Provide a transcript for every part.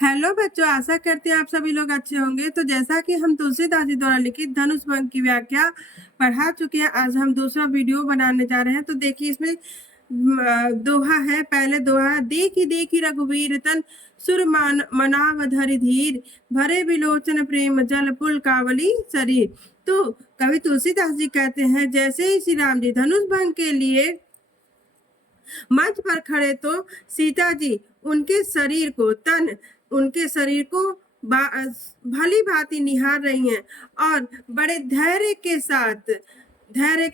Hello बच्चों, आशा करते हैं आप सभी लोग अच्छे होंगे। तो जैसा कि हम तुलसीदास जी द्वारा लिखित धनुष भंग की व्याख्या पढ़ा चुके हैं, आज हम दूसरा वीडियो बनाने जा रहे हैं। तो देखिए, इसमें दोहा है। पहले दोहा: देखी देखी रघुवीर तन सुर मनाव धरि धीर, भरे विलोचन प्रेम जल पुल कावली शरीर। तो कवि तुलसीदास जी कहते हैं, जैसे ही श्री राम जी धनुष भंग के लिए मंच पर खड़े तो सीता जी उनके शरीर को भली भांति निहार रही हैं और बड़े धैर्य के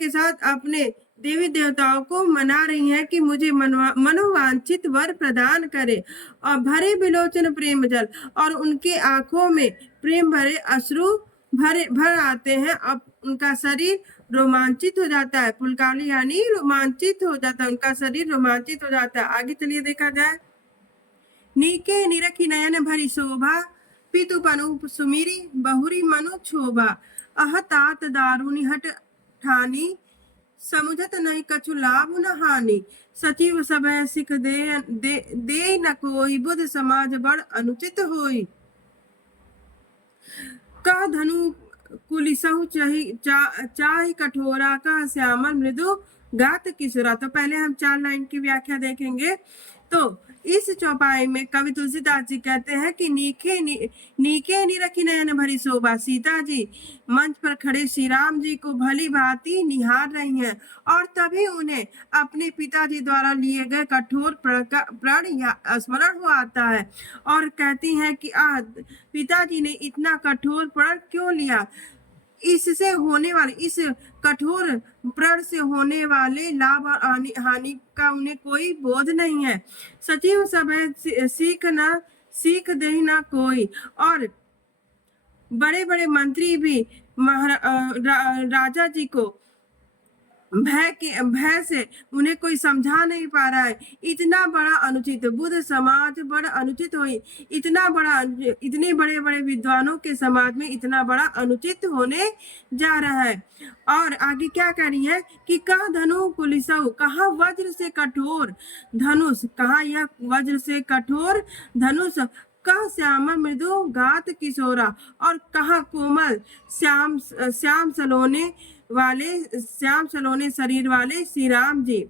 साथ अपने देवी देवताओं को मना रही हैं कि मुझे मनोवांछित वर प्रदान करे। और भरे बिलोचन प्रेम जल, और उनके आंखों में प्रेम भरे अश्रु भर आते हैं। अब उनका शरीर रोमांचित हो जाता है। पुलकावली यानी रोमांचित हो जाता है, उनका शरीर रोमांचित हो जाता है। आगे चलिए देखा जाए। नीके निरखी नयन भरी शोभा, पितु पनु सुमिरी बहुरी मनु क्षोभा। अह तात दारुनि हट ठानी, समुझत नहीं कछु लाभ न हानि। सचिव सब सिख दे न कोई, बुध समाज बड़ अनुचित होई। कह धनु कुलिसहु चाहि कठोरा, कह श्यामल मृदु गात किशोरा। तो पहले हम 4 लाइन की व्याख्या देखेंगे। तो इस चौपाई में कवि तुलसीदास जी कहते हैं कि नीके निरखी नयन भरी शोभा, सीता जी मंच पर खड़े श्री राम जी को भली भांति निहार रही हैं और तभी उन्हें अपने पिताजी द्वारा लिए गए कठोर प्रण या स्मरण हो आता है और कहती हैं कि पिताजी ने इतना कठोर प्रण क्यों लिया। इससे होने वाले, इस कठोर प्रण से होने वाले लाभ और हानि का उन्हें कोई बोध नहीं है। सचिव सब सीख दे ना कोई, और बड़े बड़े मंत्री भी राजा जी को भय से उन्हें कोई समझा नहीं पा रहा है। इतना बड़ा अनुचित, बुद्ध समाज बड़ा अनुचित हुई। इतने बड़े बड़े विद्वानों के समाज में इतना बड़ा अनुचित होने जा रहा है। और आगे क्या कह रही है कि कह धनु कुलिसहु, कहा वज्र से कठोर धनुष, कहा यह वज्र से कठोर धनुष। कह श्याम मृदु गात किशोरा, और कहा कोमल श्याम सलोने शरीर वाले श्री राम जी।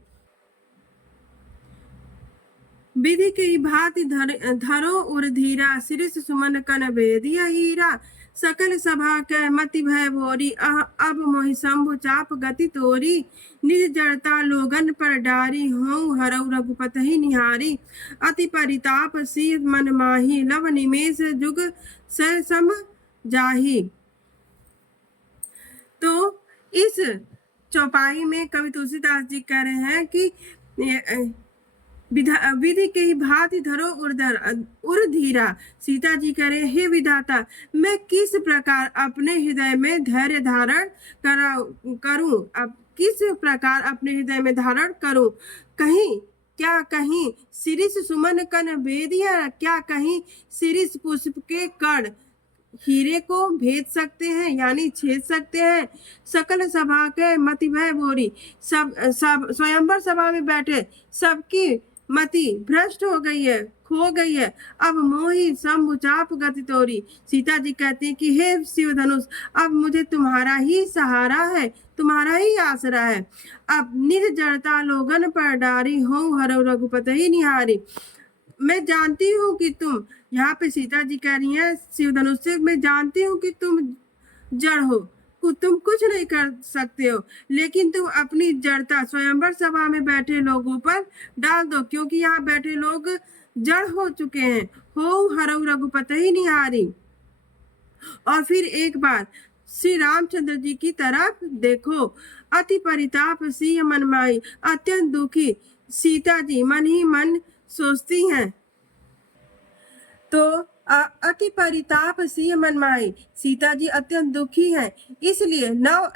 विधि की भांति धरो उर धीरा, शिरिष सुमन कन बेदिया हीरा। सकल सभा के मति भय भोरी, अब मोहि शंभु चाप गति तोरी। निज जड़ता लोगन पर डारी, हों हरऊ रघुपति निहारी। अति परिताप सी मन माही, लव निमेष जुग सम जाही। तो इस चौपाई में कवि तुलसीदास जी कह रहे हैं कि विधि के ही भांति धरो उर धीरा। सीता जी कह रहे, हे विधाता, मैं किस प्रकार अपने हृदय में धैर्य धारण करूं, अब किस प्रकार अपने हृदय में धारण करूं। कहीं शिरीष सुमन कन भेदिया, क्या कहीं शिरीष पुष्प के कण हीरे को भेद सकते हैं, यानी छेद सकते हैं। सकल सभा के मति भय भोरी, सब स्वयंवर सभा में बैठे सबकी मति भ्रष्ट हो गई है, खो गई है। अब मोही शंभु चाप गति तोरी। सीता जी कहती हैं कि हे शिव धनुष, अब मुझे तुम्हारा ही सहारा है, तुम्हारा ही आसरा है। अब निज जड़ता लोगन पर डारी, हो हरऊ रघुपति निहारी। मैं जानती हूँ कि तुम, यहाँ पे सीता जी कह रही हैं शिव धनुष से, मैं जानती हूँ कि तुम जड़ हो, तुम कुछ नहीं कर सकते हो, लेकिन तुम अपनी जड़ता स्वयंवर सभा में बैठे लोगों पर डाल दो, क्योंकि यहाँ बैठे लोग जड़ हो चुके हैं। हो हरऊ रघुपति निहारी। और फिर एक बार श्री रामचंद्र जी की तरफ देखो। अति परिताप सी मन माई, अत्यंत दुखी सीता जी मन ही मन सोचती हैं। तो अति परिताप सी मनमाई, सीता जी अत्यंत दुखी हैं, इसलिए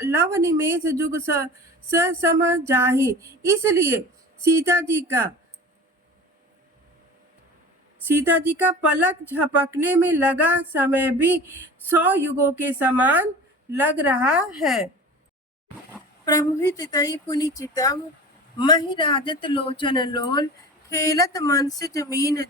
लव निमेष जुग सम जाही। इसलिए सीता जी का पलक झपकने में लगा समय भी 100 युगों के समान लग रहा है। प्रभु ही चितई पुनि चितम, मही राजत लोचन लोल। खेलत मन से जमीन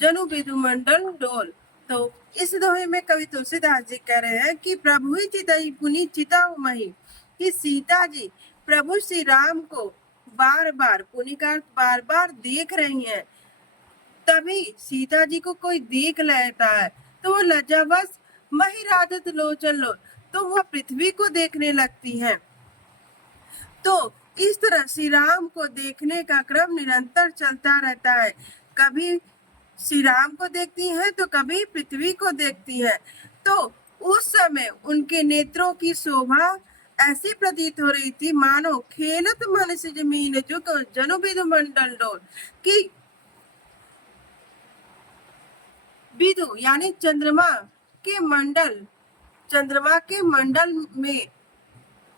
जनु विधुमंडल डोल। तो इस दोहे में कवि तुलसीदास जी कह रहे हैं कि प्रभु ही चितई पुनि चिताऊ मही, कि सीता जी प्रभु श्री राम को बार बार, पुनि का बार बार देख रही हैं। तभी सीता जी को कोई देख लेता है तो वो लज्जावश मही राजत लोचन लो, तो वह पृथ्वी को देखने लगती हैं। तो इस तरह श्री राम को देखने का क्रम निरंतर चलता रहता है। कभी श्री राम को देखती हैं तो कभी पृथ्वी को देखती हैं। तो उस समय उनके नेत्रों की शोभा ऐसी प्रतीत हो रही थी मानो खेलत मन से जमीन जो जनु विधु मंडल डोल, कि विधु यानी चंद्रमा के मंडल में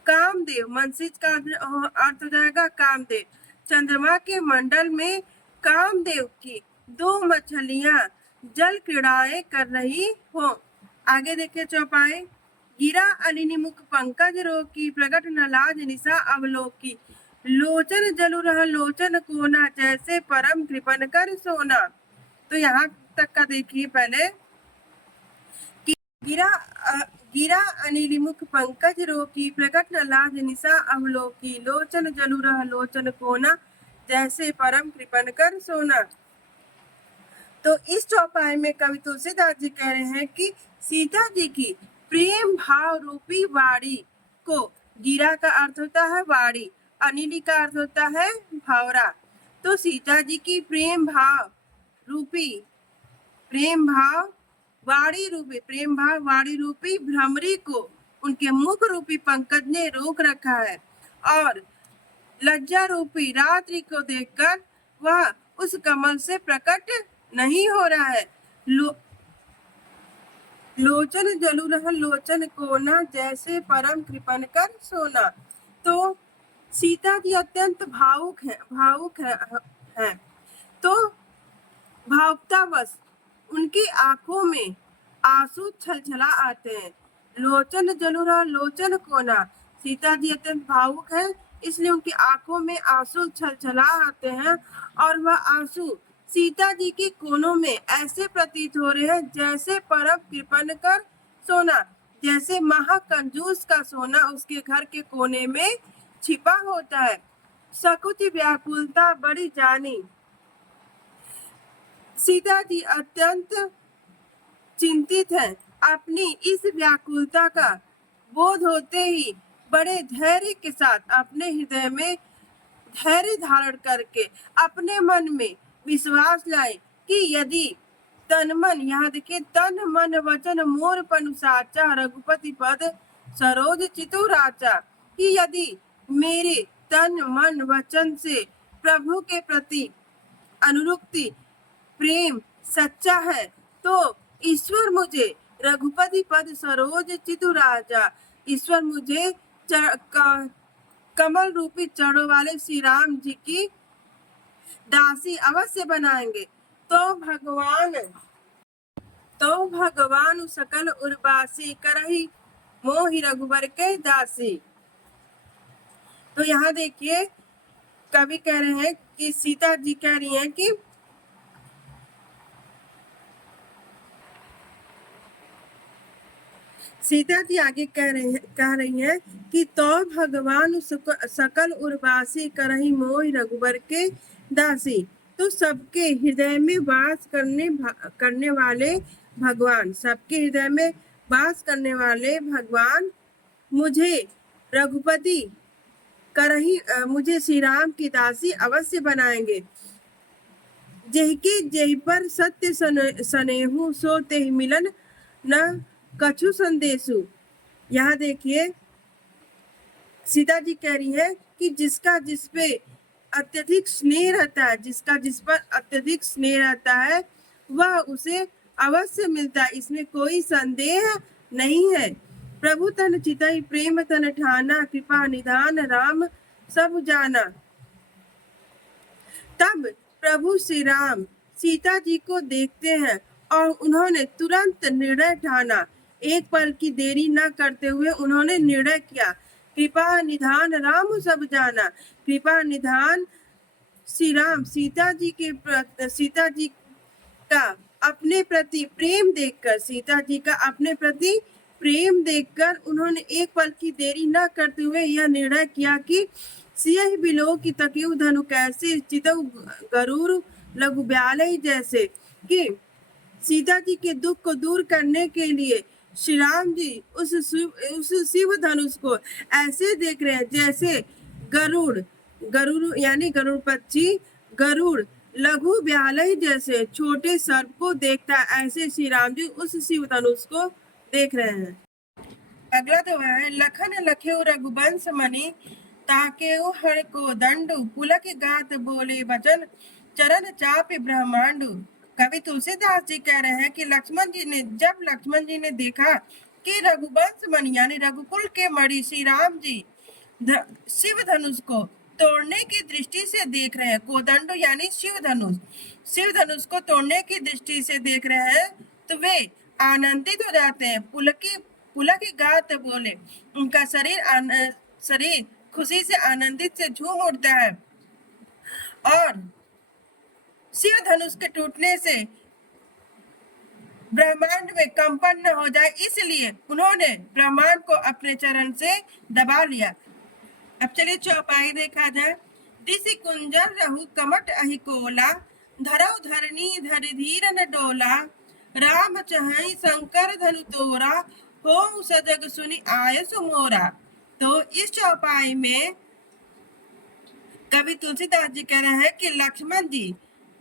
कामदेव, मनसिज का अर्थ हो जाएगा कामदेव, चंद्रमा के मंडल में कामदेव की दो मछलियां जल क्रीड़ाएं कर रही हो। आगे देखिए चौपाई, गिरा अलिनी मुख पंकज रोकी, प्रगट न लाज निशा अवलोकी, लोचन जलु रह लोचन कोना, जैसे परम कृपन कर सोना। तो यहाँ तक का देखिए पहले कि गिरा अनिल मुख पंकज रोकी, प्रकट न लाज निशा अवलोकी, लोचन जलु रह लोचन कोना, जैसे परम कृपन कर सोना। तो इस चौपाई में कवि तुलसीदास जी कह रहे हैं कि सीता जी की प्रेम भाव रूपी वाणी को, गिरा का अर्थ होता है वाणी, अनिली का अर्थ होता है भावरा, तो सीता जी की प्रेम भाव वाणी रूपी भ्रमरी को उनके मुख रूपी पंकज ने रोक रखा है, और लज्जा रूपी रात्रि को देखकर वह उस कमल से प्रकट नहीं हो रहा है। लोचन जलु रह लोचन कोना, जैसे परम कृपन कर सोना। तो सीता जी अत्यंत भावुक है। तो भावुकतावश उनकी आंखों में आंसू छलछला आते हैं। लोचन जलु रह लोचन कोना, सीता जी अत्यंत भावुक है, इसलिए उनकी आंखों में आंसू छलछला आते हैं, और वह आंसू सीता जी के कोनों में ऐसे प्रतीत हो रहे हैं जैसे परम कृपन कर सोना, जैसे महाकंजूस का सोना उसके घर के कोने में छिपा होता है। सकुच व्याकुलता बड़ी जानी, सीता जी अत्यंत चिंतित है। अपनी इस व्याकुलता का बोध होते ही बड़े धैर्य के साथ अपने हृदय में धैर्य धारण करके अपने मन में विश्वास लाए कि यदि तन मन, यहाँ देखिए, तन मन वचन मोर पनु साचा, रघुपति पद सरोज चितु राचा, कि यदि मेरे तन मन वचन से प्रभु के प्रति अनुरक्ति प्रेम सच्चा है तो ईश्वर मुझे रघुपति पद सरोज चितु राजा, ईश्वर मुझे कमल रूपी चरणों वाले श्री राम जी की दासी अवश्य बनाएंगे। तो भगवान सकल उर्वासी, करही मोहि रघुबर के दासी। तो यहाँ देखिए कवि कह रहे हैं कि सीता जी कह रही हैं कि सीता जी आगे कह रही हैं कि तो भगवान सकल उर्वासी, करही मोहि रघुबर के दासी। तो सबके हृदय में वास करने वाले भगवान, सबके हृदय में वास करने वाले भगवान मुझे रघुपति करही, मुझे श्री राम की दासी अवश्य बनाएंगे। जेहि पर सत्य सनेहु, सो तेहि मिलन न कछु संदेशु। यहाँ देखिए सीता जी कह रही है कि जिसका जिस पे अत्यधिक स्नेह रहता है, जिसका जिस पर अत्यधिक स्नेह रहता है वह उसे अवश्य मिलता है, इसमें कोई संदेह नहीं है। प्रभु तन चितई प्रेम तन ठाना, कृपा निधान राम सब जाना। तब प्रभु श्री राम सीता जी को देखते हैं और उन्होंने तुरंत निर्णय ठाना, एक पल की देरी न करते हुए उन्होंने निर्णय किया। कृपा निधान राम सब जाना, कृपा निधान श्री राम सीता जी का अपने प्रति प्रेम देखकर, सीता जी का अपने प्रति प्रेम देखकर उन्होंने एक पल की देरी न करते हुए यह निर्णय किया कि सियहि बिलोह की तकियु धनु कैसे चितउ गरुड़ लघु ब्यालहि जैसे, कि सीता जी के दुख को दूर करने के लिए श्री राम जी उस शिव धनुष को ऐसे देख रहे हैं जैसे गरुड़ गरुड़ यानी गरुड़ पक्षी गरुड़ लघु ब्यालही जैसे छोटे सर्प को देखता है, ऐसे श्री राम जी उस शिव धनुष को देख रहे हैं। अगला तो है लखन लखेउ रघुवंश मणि ताकेउ हर को दंडु पुलक गात बोले वचन चरण चापे ब्रह्मांडु। कवि तुलसीदास जी कह रहे हैं कि जब लक्ष्मण जी ने देखा कि रघुवंश मणि यानी रघुकुल के मणि श्री राम जी शिव धनुष को तोड़ने की दृष्टि से देख रहे हैं, कोदंड यानी शिव धनुष को तोड़ने की दृष्टि से देख रहे हैं, तो वे आनंदित हो जाते हैं, पुलक गात बोले, उनका शरीर खुशी से आनंदित से झूम उठता है और शिव धनुष के टूटने से ब्रह्मांड में कंपन न हो जाए, इसलिए उन्होंने ब्रह्मांड को अपने चरण से दबा लिया। अब चलिए चौपाई देखा जाए। दिसि कुंजर रहु कमट अहि कोला धरौ धरनी धर धीर न डोला राम चहई शंकर धनु तोरा हो सजग सुनि आय सुमोरा। तो इस चौपाई में कवि तुलसीदास जी कह रहे हैं कि लक्ष्मण जी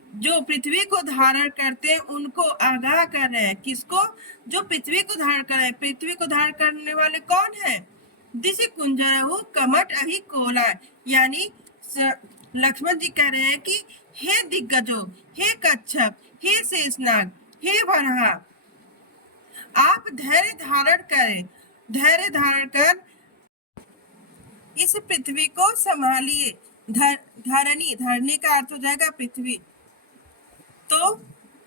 जो पृथ्वी को धारण करते हैं उनको आगाह कर रहे हैं। किसको? जो पृथ्वी को धारण कर रहे हैं। पृथ्वी को धारण करने वाले कौन है? दिसि कुंजरहु कमट अहि कोला, यानी लक्ष्मण जी कह रहे हैं कि हे दिग्गजों, हे कच्छप, हे शेषनाग, हे वराह, आप धैर्य धारण कर इस पृथ्वी को संभालिए। धरनी का अर्थ हो जाएगा पृथ्वी। तो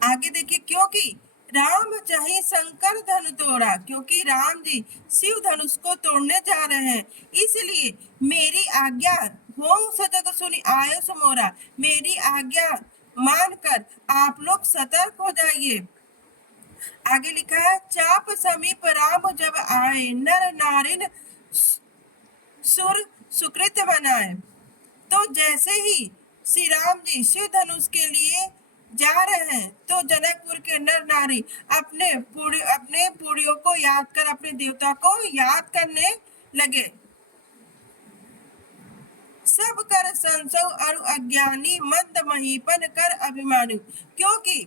आगे देखिए, क्योंकि राम चाहे शंकर धनु तोड़ा, क्योंकि राम जी शिव धनुष को तोड़ने जा रहे हैं, इसलिए मेरी आज्ञा हो सजग सुनि आयो समोरा, मेरी आज्ञा मानकर आप लोग सतर्क हो जाइए। आगे लिखा है चाप समीप राम जब आए नर नारिन सुर सुकृत बनाए। तो जैसे ही श्री राम जी शिव धनुष के लिए जा रहे हैं तो जनकपुर के नर नारी अपने पुड़ियों को याद कर अपने देवता को याद करने लगे। सब कर संसव और अज्ञानी मंद महीपन कर अभिमानी, क्योंकि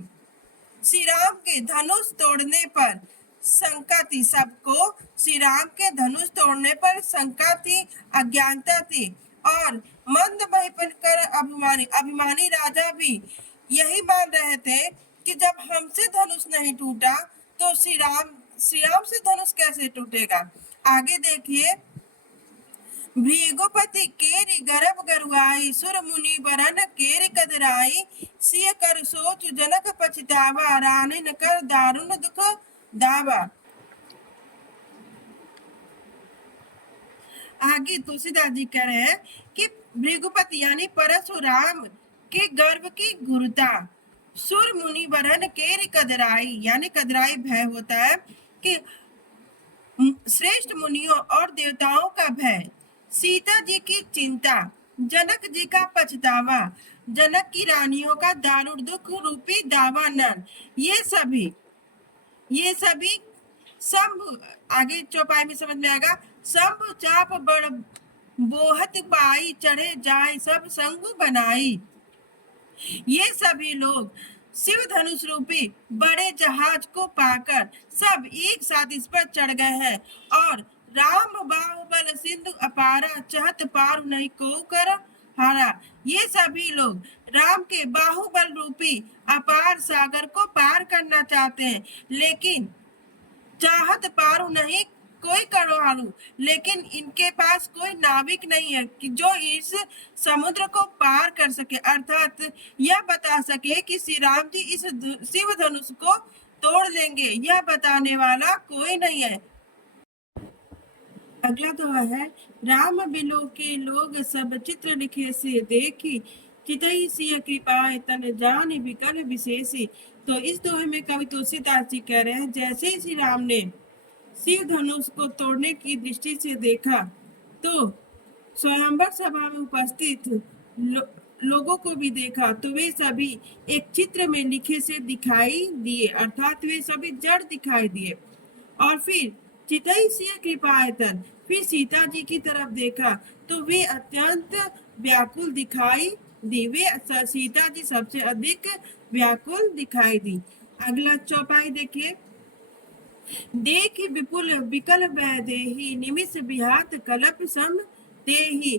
श्री राम के धनुष तोड़ने पर शंका थी, सबको श्री राम के धनुष तोड़ने पर शंका थी, अज्ञानता थी और मंद महीपन कर अभिमानी राजा भी यही मान रहे थे कि जब हमसे धनुष नहीं टूटा तो श्री राम से धनुष कैसे टूटेगा। आगे देखिए, भृगुपति केरि गर्भ गरुआई सुर मुनि बरन केरि कदराई सिय कर सोच जनक पछतावा रानिन कर दारुण दुख दावा। आगे तुलसीदास जी कह रहे हैं कि भृगुपति यानी परशुराम के गर्भ की घुरता, सुर मुनि बरन केरि कदराई यानी कदराई भय होता है कि श्रेष्ठ मुनियों और देवताओं का भय, सीता जी की चिंता, जनक जी का पछतावा, जनक की रानियों का दारुण दुख रूपी दावानन, ये सभी शंभु, आगे चौपाई में समझ में आएगा, शंभु चाप बड़ बोहत पाई चढ़े जाए सब संग बनाई। ये सभी लोग शिव धनुष रूपी बड़े जहाज को पाकर सब एक साथ इस पर चढ़ गए हैं और राम बाहुबल सिंधु अपारा चहत पार नहीं को कर हारा। ये सभी लोग राम के बाहुबल रूपी अपार सागर को पार करना चाहते हैं, लेकिन चाहत पार नहीं कोई करो, लेकिन इनके पास कोई नाविक नहीं है कि जो इस समुद्र को पार कर सके, अर्थात यह बता सके कि श्री राम जी इस शिव धनुष को तोड़ लेंगे, यह बताने वाला कोई नहीं है। अगला तो है राम बिलो के लोग सब चित्र लिखे से देखी चितई सिय कृपाए तन जान विकल विशेषी। तो इस दोहे में कवि तुलसीदास जी कह रहे हैं, जैसे ही श्री राम ने शिव धनुष को तोड़ने की दृष्टि से देखा तो स्वयंवर सभा में उपस्थित लोगों को भी देखा, तो वे सभी एक चित्र में लिखे से दिखाई दिए, अर्थात वे सभी जड़ दिखाई दिए। और फिर चितई सिय कृपायतन, फिर सीता जी की तरफ देखा तो वे अत्यंत व्याकुल दिखाई दी। वे सीता जी सबसे अधिक व्याकुल दिखाई दी। अगला चौपाई देखिए। देख विपुल विकल वैदेही निमिष विहात कलप सम देही।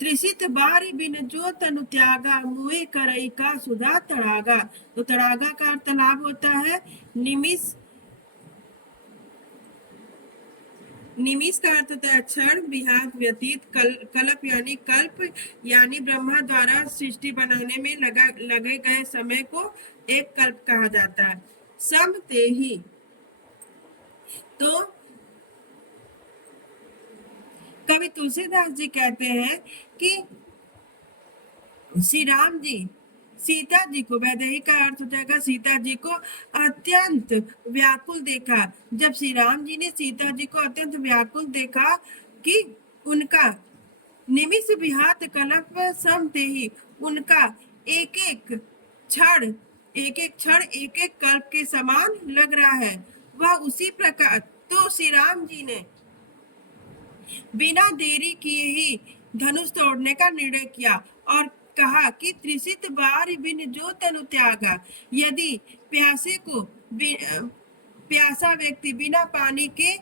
त्रिसित बार बिन जो तनु त्यागा मुए करई का सुधा तड़ागा। तो तड़ागा का अर्थ तालाब होता है। निमिष निमिष का अर्थ होता है क्षण, विहात व्यतीत, कल्प यानी कल्प यानी ब्रह्मा द्वारा सृष्टि बनाने में लगे गए समय को एक कल्प कहा जाता है। सम तेहि, तो कवि तुलसीदास जी कहते हैं कि श्री राम जी सीता जी को, वैदेही का अर्थ हो जाएगा सीता जी को, अत्यंत व्याकुल देखा। जब श्री राम जी ने सीता जी को अत्यंत व्याकुल देखा कि उनका निमिष विहात कल्प सम तेहि, उनका एक एक क्षण एक एक कल्प के समान लग रहा है, वह उसी प्रकार। तो श्री राम जी ने बिना देरी किए ही धनुष तोड़ने का निर्णय किया और कहा कि त्रिसित बार बिन जो तनु त्यागा। यदि प्यासे को प्यासा व्यक्ति बिना पानी के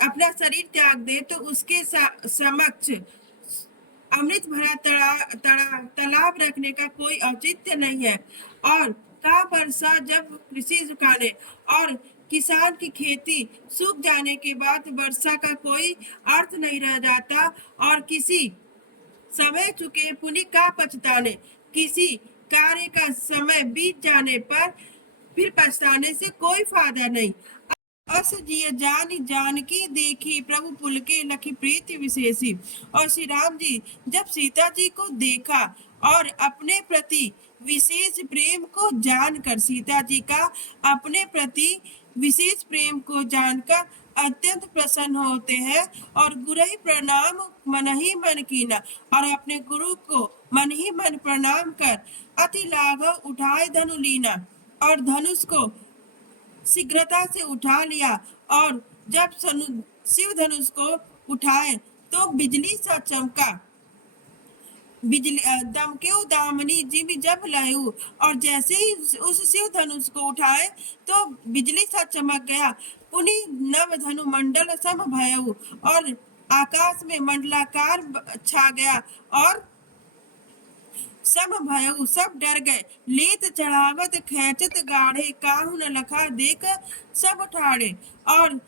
अपना शरीर त्याग दे तो उसके समक्ष अमृत भरा तालाब रखने का कोई औचित्य नहीं है। और का वर्षा जब कृषि सुखाने और किसान की खेती सूख जाने के बाद वर्षा का कोई अर्थ नहीं रह जाता, और किसी समय चुके पुनि का पछताने, किसी कार्य का समय बीत जाने पर फिर पछताने से कोई फायदा नहीं। अस जिय जानी जानकी देखी प्रभु पुल के लखी प्रीति विशेषी। और श्री राम जी जब सीता जी को देखा और अपने प्रति विशेष प्रेम को जानकर, सीता जी का अपने प्रति विशेष प्रेम को जानकर अत्यंत प्रसन्न होते हैं और गुरु ही प्रणाम मन ही मन कीना, और अपने गुरु को मन ही मन प्रणाम कर अति लाघव उठाए धनु लीना, और धनुष को शीघ्रता से उठा लिया। और जब शिव धनुष को उठाए तो बिजली सा चमका, बिजली दमकेऊ दामनी जिमि जब लहू, और जैसे ही उस शिव धनुष को उठाए तो बिजली सा चमक गया। पुनि नव धनु मंडल सम भयऊ, और आकाश में मंडलाकार छा गया और सब भयऊ, सब डर गए। लेत चढ़ावत खेचत गाढ़े काहू न लखा देख सब ठाड़े। और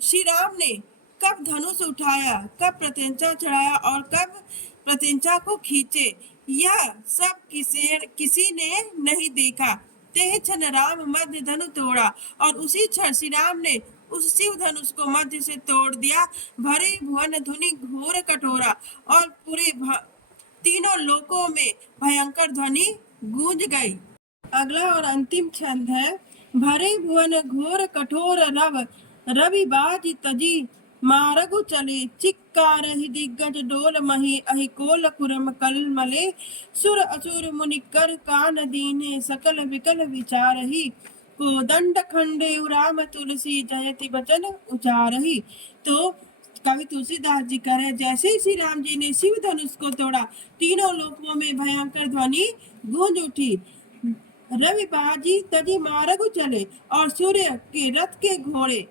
श्री राम ने कब धनुष उठाया, कब प्रत्यंचा चढ़ाया और कब प्रत्यंचा को खींचे, यह सब किसी ने नहीं देखा। तेह क्षण राम मध्य धनु तोड़ा, और उसी क्षण श्री राम ने उस शिव धनुष को मध्य से तोड़ दिया। भरे भुवन धुनि घोर कठोरा, और पूरे तीनों लोकों में भयंकर ध्वनि गूंज गई। अगला और अंतिम छंद है। भरे भुवन घोर कठोर रवि बाज तजी मारगु चले, चिक्कार ही दिग्गज डोल मही अहि कोल कुरम कल मले, सुर असुर मुनिकर कान दीने सकल विकल विचारही, को दंड खंडे राम तुलसी जयति वचन उचारही। तो कवि तुलसीदास जी कह रहे, जैसे ही श्री राम जी ने शिव धनुष को तोड़ा तीनों लोकों में भयंकर ध्वनि गूंज उठी। रवि बाजी तजी मार्ग चले, और सूर्य के रथ के घोड़े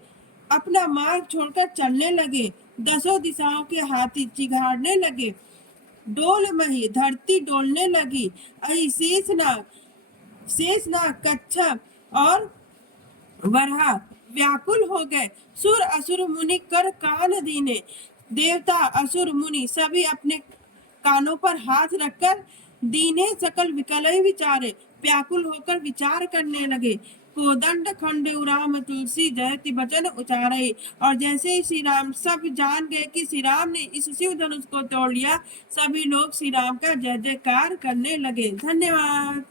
अपना मार्ग छोड़कर चलने लगे। दसों दिशाओं के हाथी चिघाड़ने लगे। डोल मही धरती डोलने लगी। अहि शेषनाग कच्छप और वरहा व्याकुल हो गए। सुर असुर मुनि कर कान दीने, देवता असुर मुनि सभी अपने कानों पर हाथ रखकर दीने सकल विकल विचारे, व्याकुल होकर विचार करने लगे। कोदंड खंडेउ राम तुलसी जयति वचन उचारे। और जैसे ही श्री राम सब जान गए कि श्री राम ने इस शिव धनुष को तोड़ लिया, सभी लोग श्री राम का जय जयकार करने लगे। धन्यवाद।